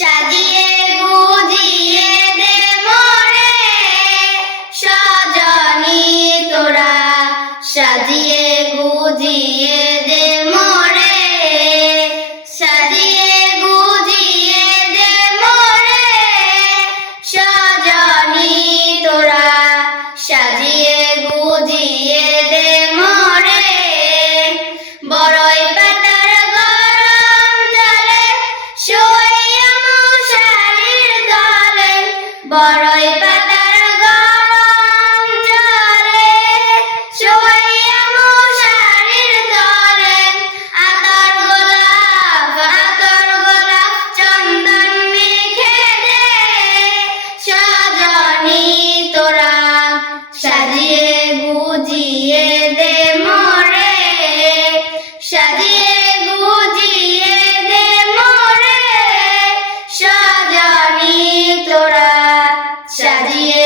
সাজিয়ে গুজিয়ে দে মোরে সজনী তোরা, সাজিয়ে গুজিয়ে দে মোরে, সাজিয়ে গুজিয়ে দে মোরে সজনী তোরা, সাজিয়ে গুজিয়ে দে মোরে। বড়ই পাতার গরম জলে শুইয়া মশারির তলে, বড়ই পাতার গরম জলে শুইয়া মশারির তলে, আতর গোলাপ চন্দন মেখে দে সজনী তোরা, সাজিয়ে গুজিয়ে দে মোরে, সাজিয়ে গুজিয়ে দে মোরে সজনী তোরা, সাজিয়ে